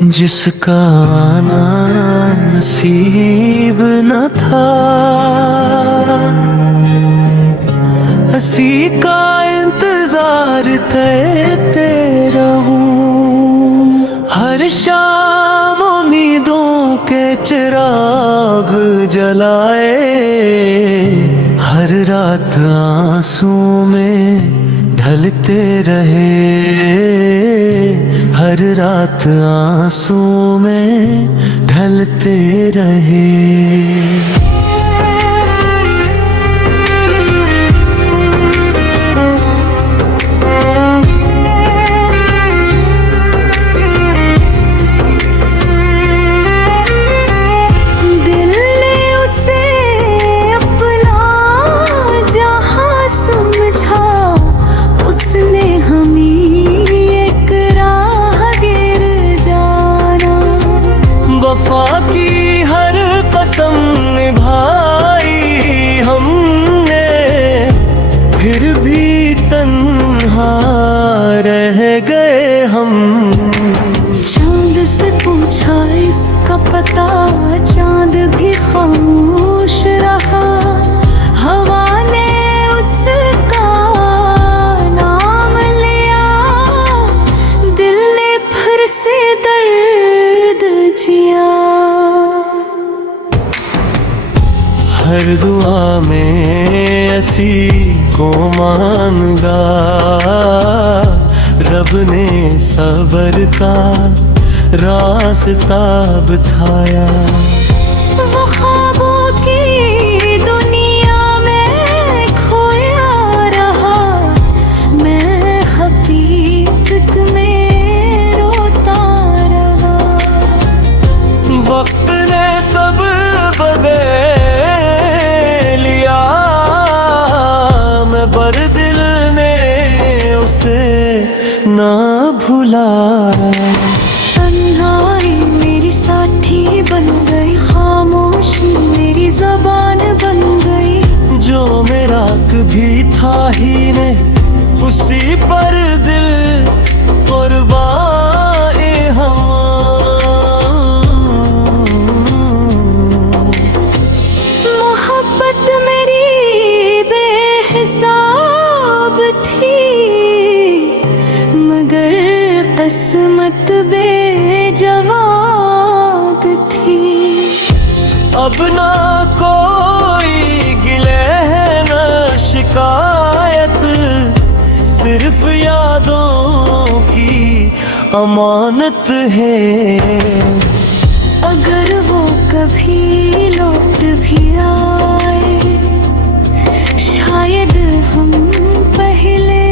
जिसका आना नसीब न था, हंसी का इंतजार करते रहूं। हर शाम उम्मीदों के चिराग जलाए, हर रात आंसू में ढलते रहे, हर रात आंसू में ढलते रहे। वफा की हर कसम निभाई हमने, फिर भी तन्हा रह गए हम। चांद से पूछा इसका पता, चांद भी खामोश रहा। हवा ने उसका नाम लिया, दिल ने फिर से दर्द जिया। हर दुआ में असी को मांगा, रब ने सब्र का रास्ता बताया। वो ख्वाबों की दुनिया में खोया रहा, मैं हकीकत में रोता रहा। वक्त ने सब बदल लिया, मैं पर दिल ने उसे ना भुलाया। तन्हाई मेरी साथी बन गई, खामोशी मेरी ज़बान बन गई। जो मेरा कभी था ही नहीं, उसी पर दिल कुर्बाए हम। मोहब्बत मेरी बेहिसाब थी, मगर किस्मत बेजवाब थी। अब ना कोई गिले न शिकायत, सिर्फ यादों की अमानत है। अगर वो कभी लौट भी आए, शायद हम पहले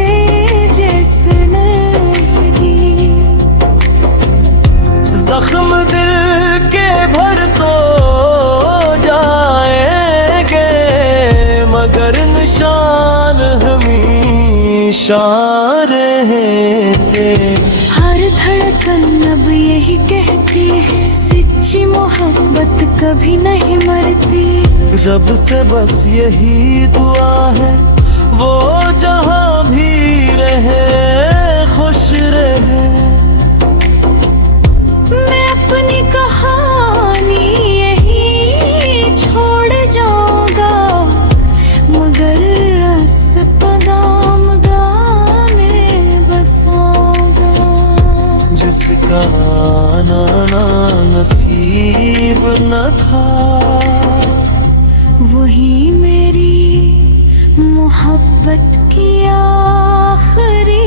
जैसे नहीं। जख्म दिल के भर तो जाएंगे, मगर निशान हमेशा रहेंगे। हर धड़कन अब यही कहती है, सच्ची मोहब्बत कभी नहीं मरती। रब से बस यही दुआ है, वो जहाँ भी रहे खुश रहे। मैं अपनी कहानी यही छोड़ जाऊंगा, मगर रास्ता में बसाऊंगा। जिसका आना नसीब न था, वही मेरी मोहब्बत की आखिरी